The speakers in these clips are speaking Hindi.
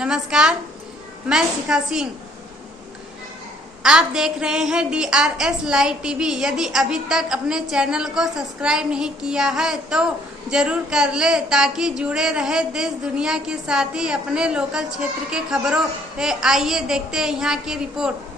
नमस्कार, मैं शिखा सिंह। आप देख रहे हैं DRS लाइव टीवी। यदि अभी तक अपने चैनल को सब्सक्राइब नहीं किया है तो जरूर कर ले, ताकि जुड़े रहे देश दुनिया के साथ ही अपने लोकल क्षेत्र के खबरों से। आइए देखते हैं यहाँ की रिपोर्ट।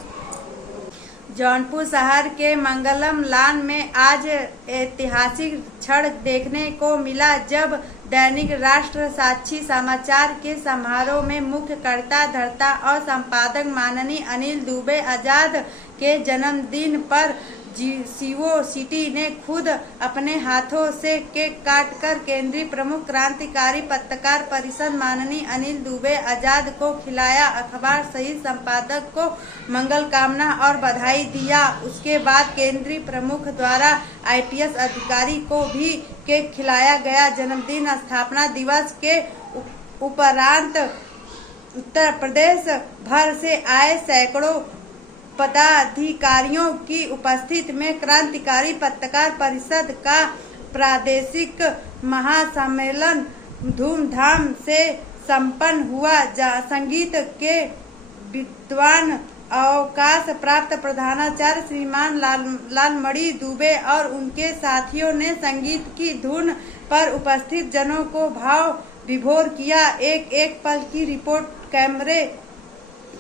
जौनपुर शहर के मंगलम लान में आज ऐतिहासिक क्षण देखने को मिला, जब दैनिक राष्ट्र साक्षी समाचार के समारोह में मुख्य कर्ता धर्ता और संपादक माननीय अनिल दुबे आजाद के जन्मदिन पर सीओ सिटी ने खुद अपने हाथों से केक काटकर केंद्रीय प्रमुख क्रांतिकारी पत्रकार परिषद माननीय अनिल दुबे आजाद को खिलाया। अखबार सहित संपादक को मंगल कामना और बधाई दिया। उसके बाद केंद्रीय प्रमुख द्वारा IPS अधिकारी को भी केक खिलाया गया। जन्मदिन स्थापना दिवस के उपरांत उत्तर प्रदेश भर से आए सैकड़ों पदाधिकारियों की उपस्थिति में क्रांतिकारी पत्रकार परिषद का प्रादेशिक महासम्मेलन धूमधाम से संपन्न हुआ। संगीत के विद्वान अवकाश प्राप्त प्रधानाचार्य श्रीमान लालमणि दुबे और उनके साथियों ने संगीत की धुन पर उपस्थित जनों को भाव विभोर किया। एक एक पल की रिपोर्ट कैमरे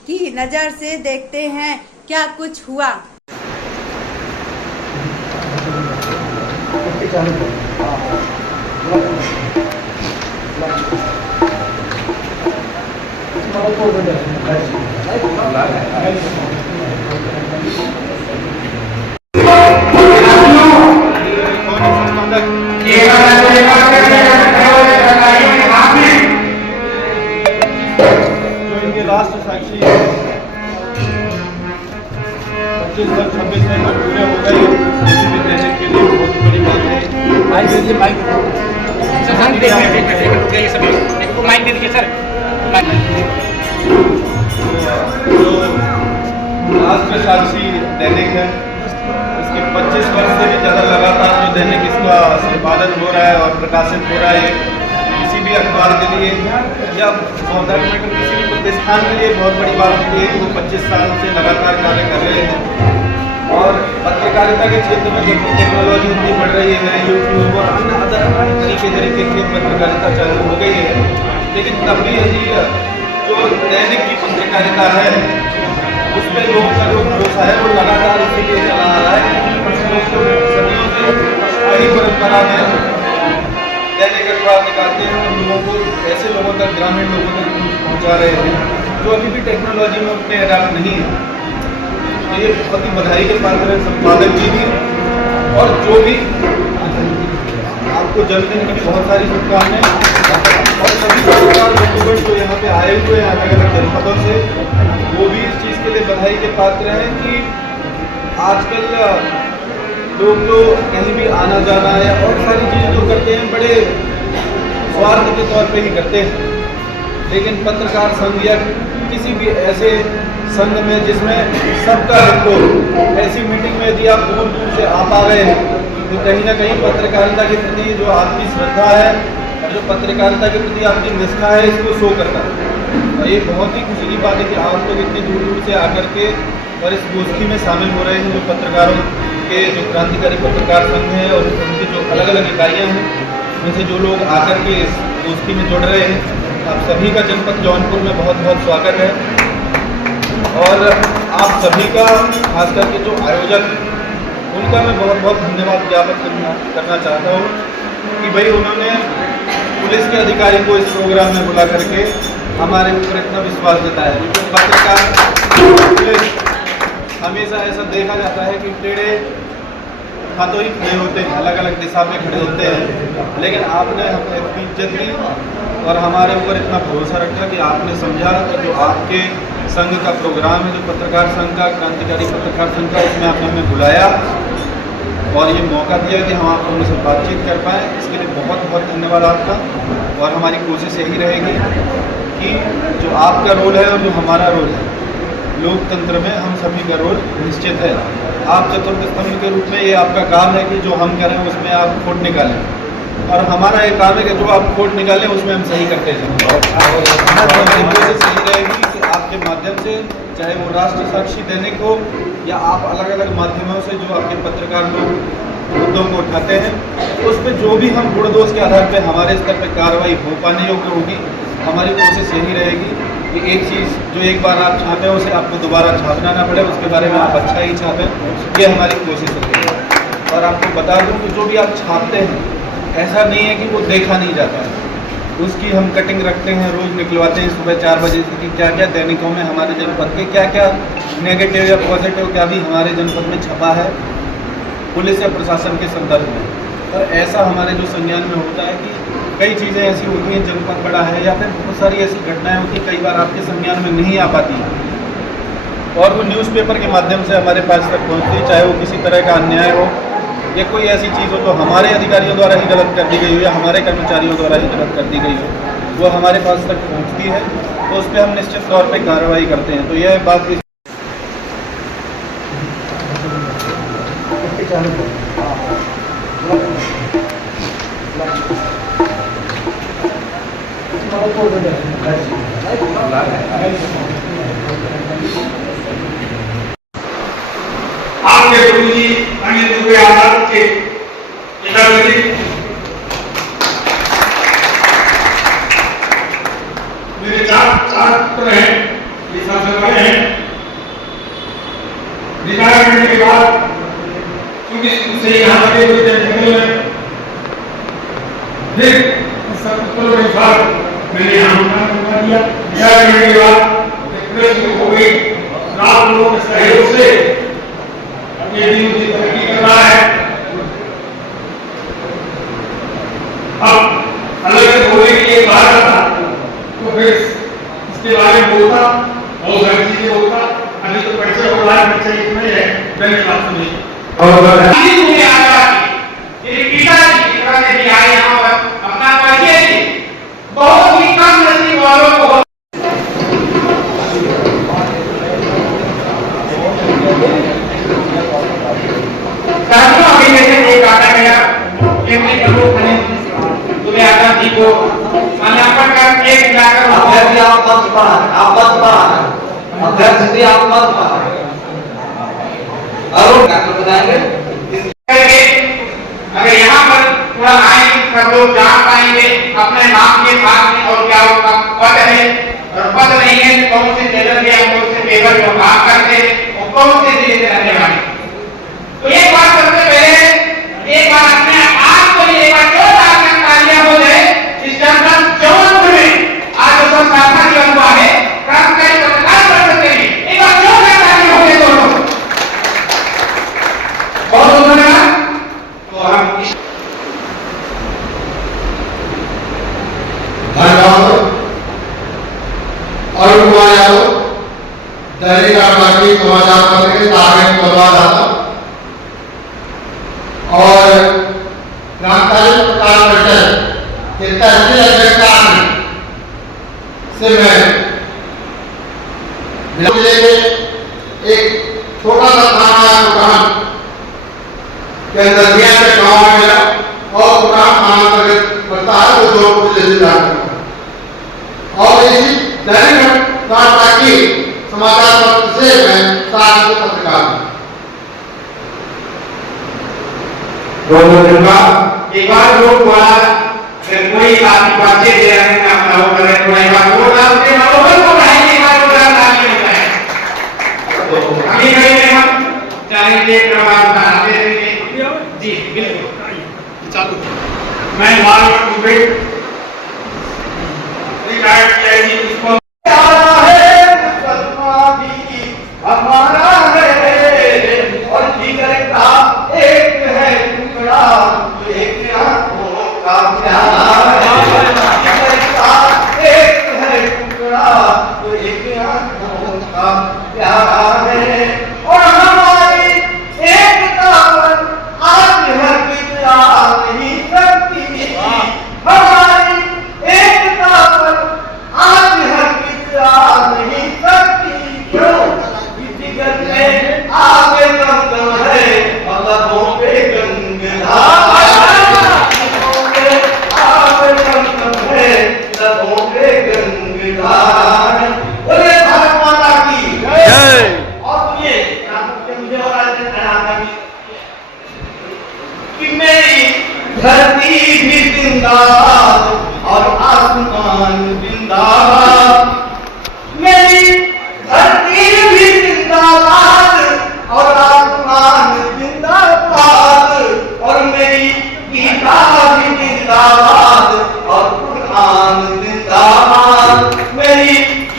की नजर से देखते हैं क्या कुछ हुआ। राष्ट्र साक्षी 25-26 में पूरे हो गए। किसी भी दैनिक के लिए बहुत बड़ी बात है। माइक दे दीजिए, माइक सर, ये सभी एक माइक दे दीजिए सर। जो राष्ट्र साक्षी दैनिक है, इसके 25 वर्ष से भी ज़्यादा लगातार जो दैनिक इसका संपादन हो रहा है और प्रकाशित हो रहा है, किसी भी अखबार के लिए या गवर्नमेंट किसी भी प्रतिष्ठान के लिए बहुत बड़ी बात होती है। वो 25 साल से लगातार कार्य कर रहे हैं और पत्रकारिता के क्षेत्र में जो टेक्नोलॉजी इतनी बढ़ रही है, यूट्यूब और अन्य तरीके की पत्रकारिता चालू हो गई है, लेकिन तब भी यदि जो दैनिक की पत्रकारिता है उस पर लोगों का जो भरोसा है वो लगातार इसीलिए चला आ रहा है। सदियों से बड़ी परंपरा में दैनिक अखबार निकालते हैं और लोगों को ऐसे लोगों तक, ग्रामीण लोगों तक पहुंचा रहे हैं जो अभी भी टेक्नोलॉजी में उतने अडाप्ट नहीं है। तो ये बहुत ही बधाई के पात्र है संपादक जी भी, और जो भी आपको जन्मदिन की बहुत सारी शुभकामनाएं। और सभी पत्रकार बंधुगण जो यहाँ पे आए हुए हैं अलग अलग जनपदों से, वो भी इस चीज़ के लिए बधाई के पात्र हैं कि आजकल लोग तो कहीं भी आना जाना या और सारी चीज़ें जो करते हैं बड़े स्वार्थ के तौर पे ही करते हैं, लेकिन पत्रकार संघ या किसी भी ऐसे संघ में जिसमें सबका हित हो, ऐसी मीटिंग में यदि आप दूर दूर से आ पा रहे हैं तो कहीं ना कहीं पत्रकारिता के प्रति जो आपकी श्रद्धा है और जो पत्रकारिता के प्रति आपकी निष्ठा है, इसको शो करता है। और ये बहुत ही खुशी की बात है कि आप लोग इतनी दूर दूर से आकर के और इस गोष्ठी में शामिल हो रहे हैं। जो पत्रकारों के जो क्रांतिकारी पत्रकार संघ हैं और उनकी जो अलग अलग इकाइयाँ हैं, उनमें से जो लोग आकर के इस गोष्ठी में जुड़ रहे हैं, आप सभी का जनपद जौनपुर में बहुत बहुत स्वागत है। और आप सभी का, खास करके जो आयोजक, उनका मैं बहुत बहुत धन्यवाद ज्ञापन करना चाहता हूँ कि भाई उन्होंने पुलिस के अधिकारी को इस प्रोग्राम में बुला करके हमारे ऊपर इतना विश्वास जताया। क्योंकि पत्रकार पुलिस हमेशा ऐसा देखा जाता है कि टेढ़े हाथों ही खड़े होते हैं, अलग अलग दिशा में खड़े होते हैं, लेकिन आपने हमें इतनी इज्जत दी और हमारे ऊपर इतना भरोसा रखा कि आपने समझा कि जो आपके संघ का प्रोग्राम है, जो पत्रकार संघ का, क्रांतिकारी पत्रकार संघ का, उसमें आपने हमें बुलाया और ये मौका दिया कि हम आप लोगों से बातचीत कर पाएँ। इसके लिए बहुत बहुत धन्यवाद आपका। और हमारी कोशिश यही रहेगी कि जो आपका रोल है और जो हमारा रोल है, लोकतंत्र में हम सभी का रोल निश्चित है। आप चतुर्थ स्तंभ के रूप में ये आपका काम है कि जो हम करें उसमें आप खोट निकालें। और हमारा एक काम है कि जो आप खोट निकालें उसमें हम सही करते जाएं। हमारी कोशिश यही रहेगी कि आपके माध्यम से, चाहे वो राष्ट्र साक्षी दैनिक हो या आप अलग अलग माध्यमों से जो आपके पत्रकार लोग मुद्दों को उठाते हैं, उस पर जो भी हम गुण दोष के आधार पर हमारे स्तर पर कार्रवाई हो पाने योग्य होगी। हमारी कोशिश यही रहेगी कि एक चीज़ जो एक बार आप छापें उसे आपको दोबारा छापना ना पड़े, उसके बारे में आप अच्छा ही छापें, ये हमारी कोशिश रहेगी। और आपको बता दूं कि जो भी आप छापते हैं ऐसा नहीं है कि वो देखा नहीं जाता है, उसकी हम कटिंग रखते हैं, रोज़ निकलवाते हैं सुबह 4 बजे से कि क्या क्या दैनिकों में हमारे जनपद के क्या क्या नेगेटिव या पॉजिटिव क्या भी हमारे जनपद में छपा है पुलिस या प्रशासन के संदर्भ में। और ऐसा हमारे जो संज्ञान में होता है कि कई चीज़ें ऐसी होती हैं, जनपद बड़ा है या फिर बहुत सारी ऐसी घटनाएं होती हैं, कई बार आपके संज्ञान में नहीं आ पाती हैं और वो न्यूज़पेपर के माध्यम से हमारे पास तक पहुँचती है, चाहे वो किसी तरह का अन्याय हो या कोई ऐसी चीज़ हो तो हमारे अधिकारियों द्वारा ही गलत कर दी गई हो या हमारे कर्मचारियों द्वारा ही गलत कर दी गई हो, वो हमारे पास तक पहुँचती है तो उस पर हम निश्चित तौर पर कार्रवाई करते हैं। तो यह बात आपके गुरुजी पंडित दुबे आजाद के पिताजी मेरे चार पुत्र हैं, ये सबसे बड़े हैं। रिटायरमेंट के बाद क्योंकि उनसे यहाँ लगे हुए थे जंगल में, फिर सब पुत्रों के साथ मैंने यहाँ करवा दिया। रिटायरमेंट के बाद प्रेस हो गई, रात लोगों के सहयोग से ये दिन की तरक्की कर रहा है। अब अलग बोलने के लिए कहा था तो फिर इसके बारे में बोलता और हर चीजें बोलता। अभी तो परिचय हो रहा है, परिचय इसमें है, धन्यवाद सुनिए। और पिताजी की तरह से भी आए यहाँ पर अपना परिचय दी, बहुत ही कम नसीब वालों को जी को माल्यार्पण कर एक लाकर अभ्यर्थी आप मत पार अभ्यर्थी आप मत पार अरुण डॉक्टर बताएंगे। अगर यहाँ पर थोड़ा आएंगे सब लोग जान पाएंगे अपने नाम के साथ में और क्या उनका पद है और पद नहीं है कौन से जगह या कौन से पेपर जो काम करते और कौन से जिले से रहने वाले। तो एक बात सबसे पहले एक बार अपने आप को एक बार जो तालियां हो जाए इस जनपद जौनपुर में आज जो संस्था की हुआ है कर्मचारी पत्रकार कर सकते हैं, एक बार जो तालियां हो जाए दोनों बहुत धन्यवाद। तो हम अरुण कुमार यादव दैनिक आजादी समाचार पत्र के सहायक संवाददाता और ग्रामकाली पत्रकार परिषद के तहसील अध्यक्ष से मैं जिले में एक छोटा सा थाना दुकान के अंदर दिया में गाँव में मिला और दुकान थाना अंतर्गत पड़ता है वो जौनपुर जिले से और इसी दैनिक की समाचार पत्र से मैं साथ पत्रकार हूँ। एक बार लोग द्वारा अगर कोई बातें दे रहे हैं अपना वो करें तो एक बार वो डालते मनोबल को बढ़ाएंगे, एक बार वो डालने होता है। अभी कहीं हम चाहेंगे प्रभाव बनाते रहेंगे जी बिल्कुल चालू। मैं लाल दुबे रिटायर्ड किया जी उसको हमारा है और जिगर का एक है टुकड़ा तो एक आंखों का प्यारा है, जिगर का एक है टुकड़ा तो एक आंखों का प्यारा है। और हमारी एकता पर आज हर कितना नहीं सकती, हमारी एकता पर आज हर कितना नहीं सकती। क्यों आगे कम है अलगों पे गंगा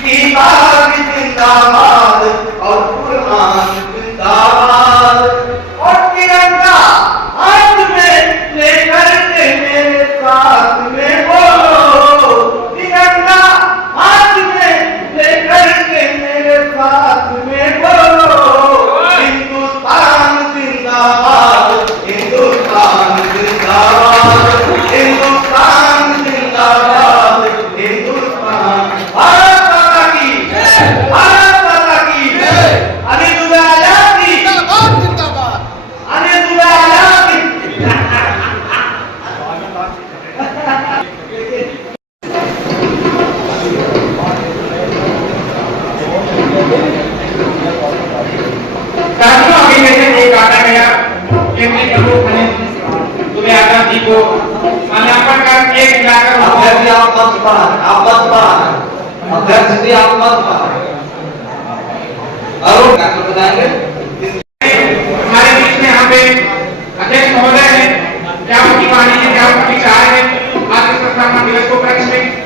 दीवार जिंदाबाद और कुरान जिंदाबाद। और तिरंगा हाथ में लेकर के मेरे साथ में बोलो, तिरंगा हाथ में लेकर के मेरे साथ में बोलो, हिंदुस्तान जिंदाबाद, हिंदुस्तान जिंदाबाद, हिंदुस्तान जिंदाबाद, हिंदुस्तान। भारत माता की जय, भारत माता की जय। अरे दुबे आजादी जिंदाबाद, जिंदाबाद। अरे दुबे आजादी। साथियों, अभी जैसे एक गाना गया केंद्रीय प्रमुख ने दुबे आजादी को माल्यार्पण कर एक मिलाकर अध्यक्ष जी आप मत बाहर, आप मत बाहर, अध्यक्ष जी आप मत बाहर। अरुण डॉक्टर बताएंगे। हमारे बीच में यहाँ पे अध्यक्ष महोदय हैं, क्या उनकी वाणी है, क्या उनके विचार है आज के स्थापना दिवस को उपलक्ष्य में।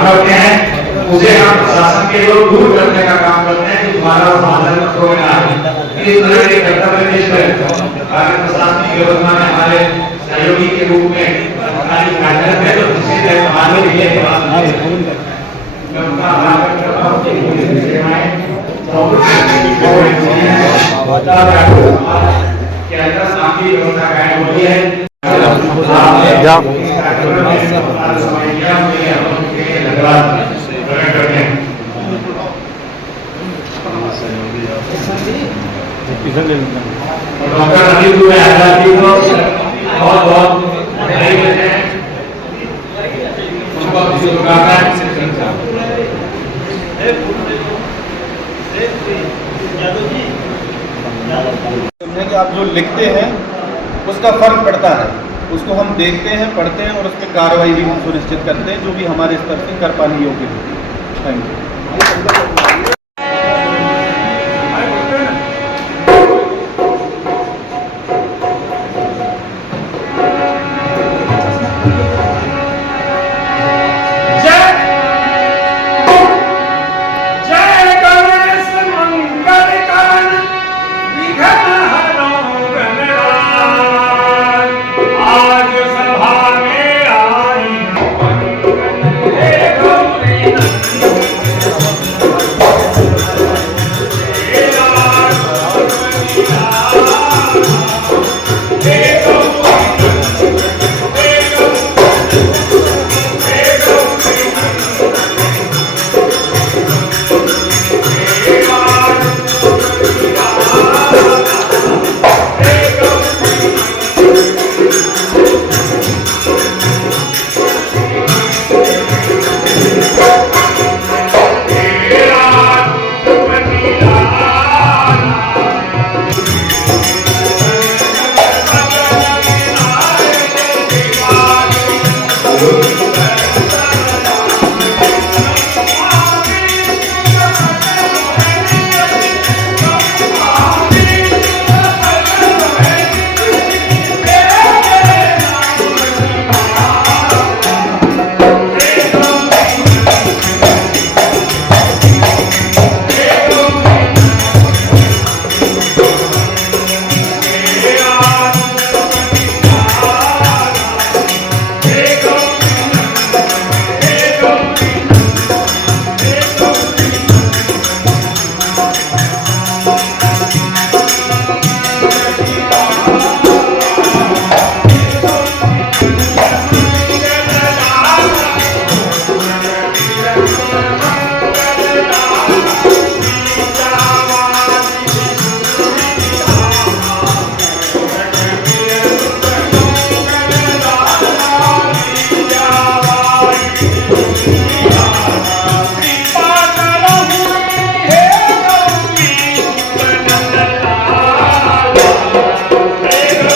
करते हैं उसे हम प्रशासन के लोग दूर करने का काम करते हैं कि तुम्हारा समाधान मत हो ना इस तरह के कर्तव्य निष्ठ आगे प्रशासनिक व्यवस्था में हमारे सहयोगी के रूप में हमारी कार्यरत है तो निश्चित है हमारे लिए मैं उनका आभार व्यक्त करता हूं कि मुझे सेवाएं के अंदर शांति व्यवस्था कायम होती है। डॉक्टर अनिल दुबे आजादी को बहुत बहुत बधाई देते हैं, उनको शुभकामनाएं। कि आप जो लिखते हैं उसका फर्क पड़ता है, उसको हम देखते हैं, पढ़ते हैं और उस पर कार्रवाई भी हम सुनिश्चित करते हैं जो भी हमारे स्तर से कर पाने योग्य होती है। Thank you. Hey,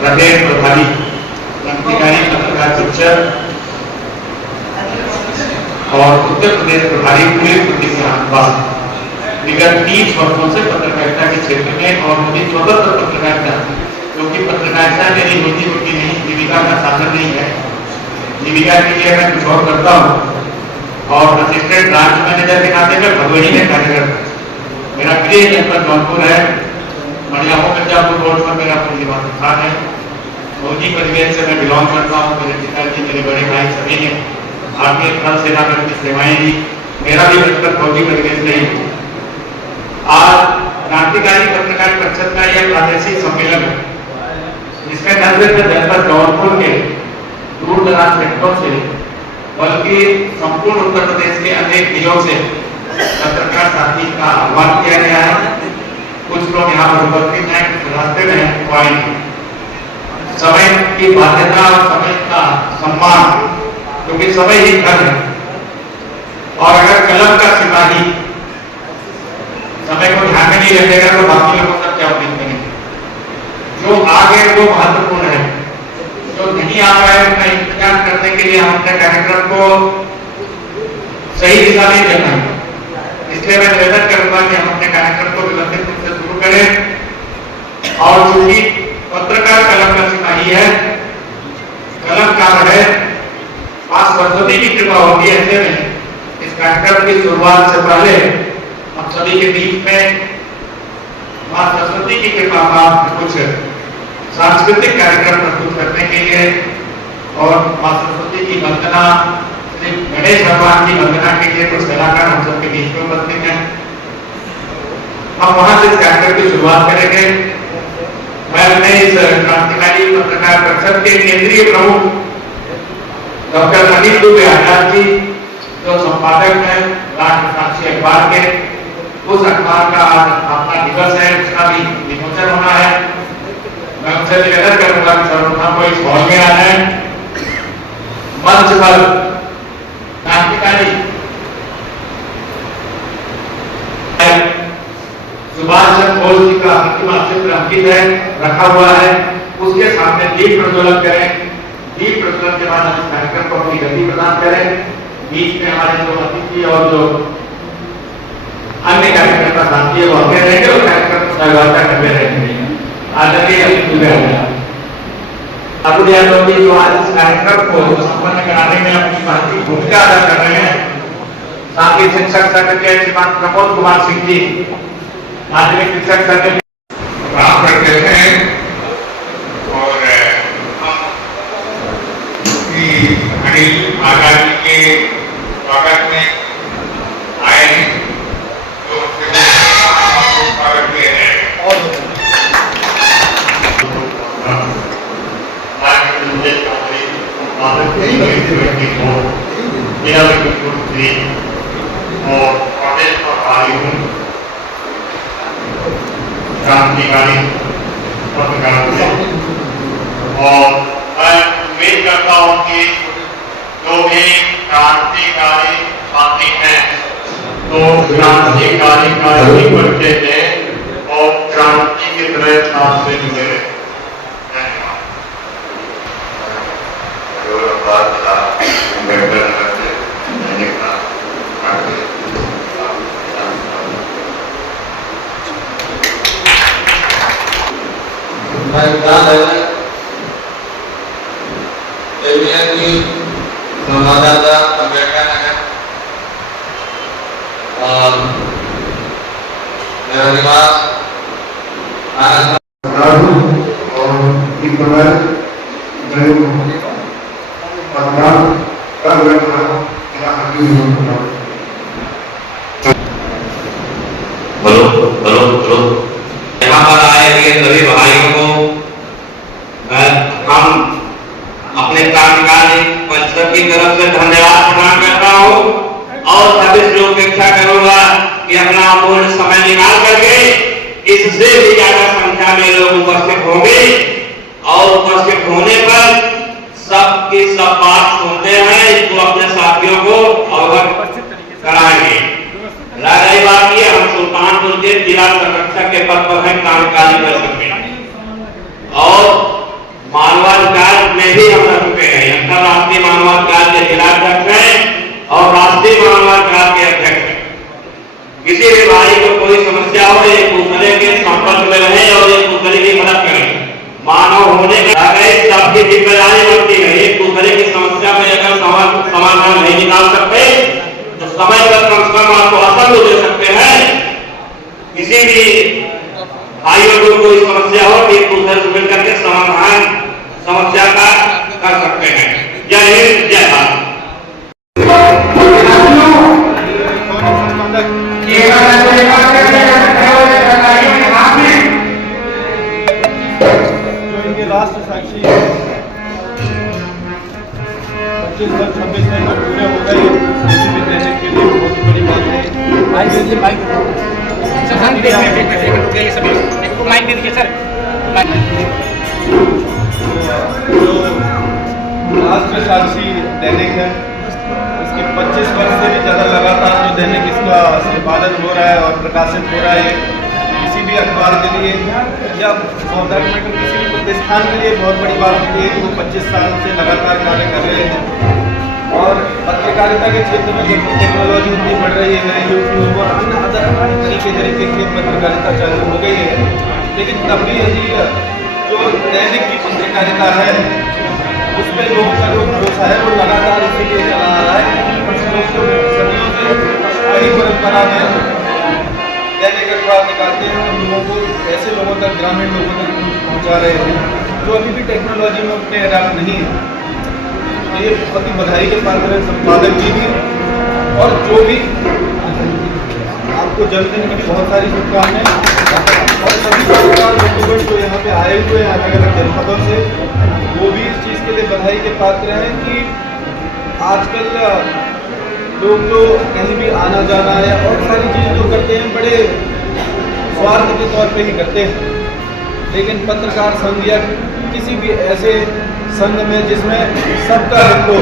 प्रदेश प्रभारी क्रांतिकारी पत्रकार शिक्षक और उत्तर प्रदेश प्रभारी पुलिस विगत 30 वर्षों से पत्रकारिता के क्षेत्र में और मुझे स्वतंत्र पत्रकारिता, क्योंकि पत्रकारिता मेरी रोजी रोटी नहीं, जीविका का साधन नहीं है। जीविका के लिए मैं कुछ और करता हूँ और असिस्टेंट ब्रांच मैनेजर के नाते में भदोही में कार्यरत। मेरा गृह जनपद जौनपुर है। मड़ियाहो मिर्जापुर रोड पर मेरा पूंजी स्थान है। फौजी परिवेश से मैं बिलोंग करता हूँ। मेरे पिताजी, मेरे बड़े भाई सभी ने भारतीय थल सेना में अपनी सेवाएं दी। मेरा भी बचपन फौजी परिवेश में ही। आज क्रांतिकारी पत्रकार परिषद का यह प्रादेशिक सम्मेलन है, जिसमें न सिर्फ जनपद जौनपुर के दूर दराज क्षेत्रों से बल्कि संपूर्ण उत्तर प्रदेश के अनेक जिलों से पत्रकार साथी का आह्वान किया गया है। कुछ लोग यहाँ पर उपस्थित हैं, कुछ रास्ते में आएंगे। समय की बाध्यता और समय का सम्मान, क्योंकि समय ही धन है। और अगर कलम का सिपाही समय को ध्यान में नहीं रखेगा तो बाकी लोगों का क्या उम्मीद करेंगे। जो आ गए वो महत्वपूर्ण है, जो नहीं आ पाए उनका इंतजार करने के लिए हम अपने कार्यक्रम को सही दिशा में देना है। इसलिए मैं निवेदन करूंगा कि हम अपने कार्यक्रम को व्यवस्थित रूप से शुरू करें। और चूंकि पत्रकार कलम का सिपाही है, कलमकार है, मां सरस्वती की कृपा होगी। ऐसे में इस कार्यक्रम की शुरुआत से पहले हम सभी के बीच में मां सरस्वती की कृपा का कुछ सांस्कृतिक कार्यक्रम प्रस्तुत करने के लिए और मां सरस्वती की वंदना, श्री गणेश भगवान की वंदना के लिए कुछ कलाकार हम सबके बीच में उपस्थित हैं। हम वहां से इस कार्यक्रम की शुरुआत करेंगे। मैं अपने इस क्रांतिकारी पत्रकार परिषद के केंद्रीय प्रमुख डॉक्टर अनिल दुबे आजाद जी, जो संपादक हैं राष्ट्र साक्षी अखबार के, उस अखबार का आज स्थापना दिवस है, उसका भी विमोचन होना है। मैं उनसे निवेदन करूंगा कि सर्वप्रथम को इस हॉल में आ जाए। मंच पर क्रांतिकारी सुभाष चंद्र बोस जी का अंतिम चित्र अंकित है, रखा हुआ है। उसके सामने दीप प्रज्वलन करें। दीप प्रज्वलन के बाद हम इस कार्यक्रम को अपनी गति प्रदान करें। बीच में हमारे जो अतिथि और जो अन्य कार्यक्रम का साथी है वो आते रहेंगे और कार्यक्रम को सहभागिता करते रहेंगे। आदरणीय अरुण यादव जी जो आज इस कार्यक्रम को संपन्न कराने में अपनी महत्वपूर्ण भूमिका अदा कर रहे हैं, साथ ही शिक्षक संघ के श्रीमान प्रमोद कुमार सिंह जी, माध्यमिक शिक्षक संघ काम करते हैं। और अनिल आजाद जी के स्वागत में आए हैं, तो स्वागत किया जाए। और प्रदेश प्रभारी हूँ क्रांतिकारी पत्रकार से, और मैं उम्मीद करता हूँ कि जो भी क्रांतिकारी साथी हैं तो क्रांतिकारी का ही करते थे और क्रांति की तरह साथ से जुड़े रहे। संवाददाता अमेरिका नगर और मेरा निवास आनंद और हेलो यहाँ पर आए हुए सभी भाइयों को हम अपने क्रांतिकारी परिषद की तरफ से धन्यवाद प्रदान करता हूँ और सभी से अपेक्षा करूंगा कि अपना पूर्ण समय निकाल करके इससे भी ज्यादा संख्या में लोग उपस्थित होंगे और उपस्थित होने पर सबकी सब बात सुनते हैं, इसको अपने साथियों को अवगत कराएंगे। रही बात ये, हम सुल्तानपुर के जिला संरक्षक के पद पर हैं क्रांतिकारी परिषद में, और शांति मानववाद क्रांति के अध्यक्ष हैं। किसी भी भाई को कोई समस्या हो, एक दूसरे के संपर्क में रहे और एक दूसरे की मदद करें। मानव होने के नाते सबकी जिम्मेदारी बनती है। एक दूसरे की समस्या में अगर समाधान नहीं निकाल सकते तो समय पर कम से कम आपको असर दे सकते हैं। किसी भी भाइयों को कोई समस्या हो, एक दूसरे से मिलकर के समाधान समस्या का कर सकते हैं। जय हिंद, जय भारत। राष्ट्र साक्षी 25 वर्ष 26 महीने पूरे हो गए, किसी भी देने के लिए बहुत बड़ी बात है। जो राष्ट्र साक्षी दैनिक है, इसके 25 वर्ष से भी ज़्यादा लगातार जो दैनिक इसका संपादन हो रहा है और प्रकाशित हो रहा है, किसी भी अखबार के लिए या गवर्नमेंट किसी भी प्रतिष्ठान के लिए बहुत बड़ी बात होती है कि वो 25 साल से लगातार कार्य कर रहे हैं। और पत्रकारिता के क्षेत्र में जब टेक्नोलॉजी इतनी बढ़ रही है, यूट्यूब और अन्य तरीके की पत्रकारिता चालू हो गई है, लेकिन तब भी यदि जो दैनिक की पत्रकारिता है उस पर लोगों का जो भरोसा है वो लगातार इसीलिए चला आ रहा है। सदियों से बड़ी परंपरा में दैनिक अखबार निकालते हैं और लोगों को ऐसे लोगों तक, ग्रामीण लोगों तक पहुंचा रहे हैं जो अभी भी टेक्नोलॉजी में उतने अडाप्ट नहीं है। तो ये बहुत ही बधाई के पात्र है संपादक जी भी, और जो भी आपको जन्मदिन की बहुत सारी शुभकामनाएं। और सभी पत्रकार बंधुगण जो यहाँ पे आए हुए हैं अलग अलग जनपदों से, वो भी इस चीज़ के लिए बधाई के पात्र हैं कि आजकल लोग जो कहीं भी आना जाना है और सारी चीज़ें जो करते हैं बड़े स्वार्थ के तौर पे ही करते हैं, लेकिन पत्रकार संघ या किसी भी ऐसे संघ में जिसमें सबका हित हो,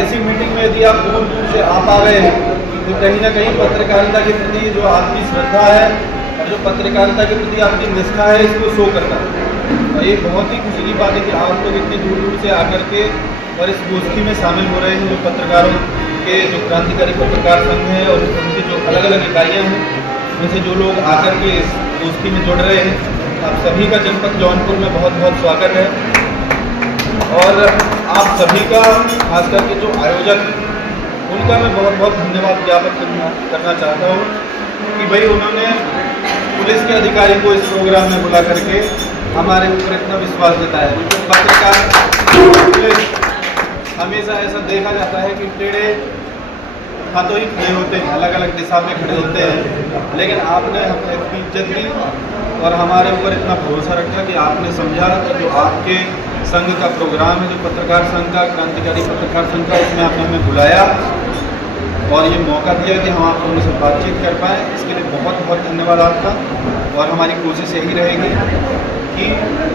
ऐसी मीटिंग में यदि आप दूर दूर से आ पा रहे हैं तो कहीं ना कहीं पत्रकारिता के प्रति जो आपकी श्रद्धा है और जो पत्रकारिता के प्रति आपकी निष्ठा है, इसको शो करता है। और ये बहुत ही खुशी की बात है कि आप लोग इतनी दूर दूर से आकर के और इस गोष्ठी में शामिल हो रहे हैं। जो पत्रकारों के जो क्रांतिकारी पत्रकार संघ है और उनकी जो अलग अलग इकाइयाँ हैं, उनसे जो लोग आकर के इस गोष्ठी में जुड़ रहे हैं, आप सभी का जनपद जौनपुर में बहुत बहुत स्वागत है। और आप सभी का, खास करके जो आयोजक, उनका मैं बहुत बहुत धन्यवाद ज्ञापन करना चाहता हूँ कि भाई उन्होंने पुलिस के अधिकारी को इस प्रोग्राम में बुला करके हमारे ऊपर इतना विश्वास जताया। क्योंकि पत्रकार पुलिस हमेशा ऐसा देखा जाता है कि टेढ़े हाथों ही खड़े होते हैं, अलग अलग दिशा में खड़े होते हैं, लेकिन आपने अपनी इज्जत दी और हमारे ऊपर इतना भरोसा रखा कि आपने समझा कि जो आपके संघ का प्रोग्राम है, जो पत्रकार संघ का, क्रांतिकारी पत्रकार संघ का, उसमें आपने हमें बुलाया और ये मौका दिया कि हम आप लोगों से बातचीत कर पाएँ। इसके लिए बहुत बहुत धन्यवाद आपका। और हमारी कोशिश यही रहेगी कि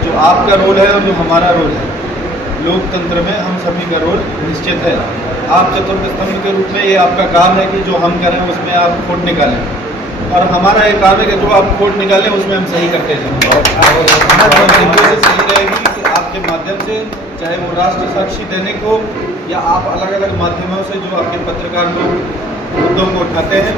जो आपका रोल है और जो हमारा रोल है, लोकतंत्र में हम सभी का रोल निश्चित है। आप चतुर्थ स्तंभ के रूप में ये आपका काम है कि जो हम करें उसमें आप खोट निकालें, और हमारा ये काम है कि जो आप खोट निकालें उसमें हम सही करते जाएं। और कोशिश यही रहेगी कि आपके माध्यम से, चाहे वो राष्ट्र साक्षी दैनिक हो या आप अलग अलग माध्यमों से जो आपके पत्रकार लोग मुद्दों को उठाते हैं,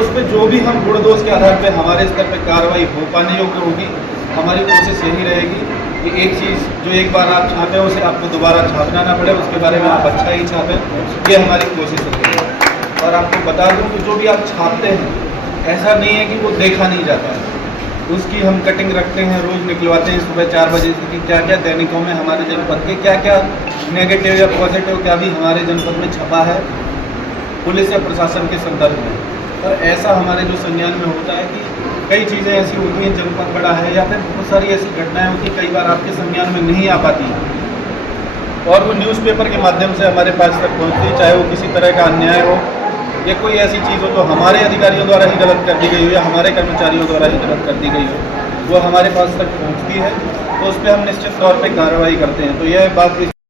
उस पर जो भी हम गुण दोष के आधार पर हमारे स्तर पर कार्रवाई हो पाने योग्य होगी। हमारी कोशिश यही रहेगी कि एक चीज़ जो एक बार आप छापें उसे आपको दोबारा छापना ना पड़े, उसके बारे में आप अच्छा ही छापें, ये हमारी कोशिश होती है। और आपको बता दूं कि जो भी आप छापते हैं, ऐसा नहीं है कि वो देखा नहीं जाता है, उसकी हम कटिंग रखते हैं, रोज़ निकलवाते हैं सुबह 4 बजे से कि क्या क्या दैनिकों में हमारे जनपद के क्या क्या नेगेटिव या पॉजिटिव क्या भी हमारे जनपद में छपा है पुलिस या प्रशासन के संदर्भ में। और ऐसा हमारे जो संज्ञान में होता है कि कई चीज़ें ऐसी होती हैं, जनपद बड़ा है या फिर बहुत सारी ऐसी घटनाएं होती हैं, कई बार आपके संज्ञान में नहीं आ पाती हैं और वो न्यूज़पेपर के माध्यम से हमारे पास तक पहुँचती है, चाहे वो किसी तरह का अन्याय हो या कोई ऐसी चीज़ हो तो हमारे अधिकारियों द्वारा ही गलत कर दी गई हो या हमारे कर्मचारियों द्वारा ही गलत कर दी गई हो, वो हमारे पास तक पहुँचती है, तो उस पर हम निश्चित तौर पर कार्रवाई करते हैं। तो यह बात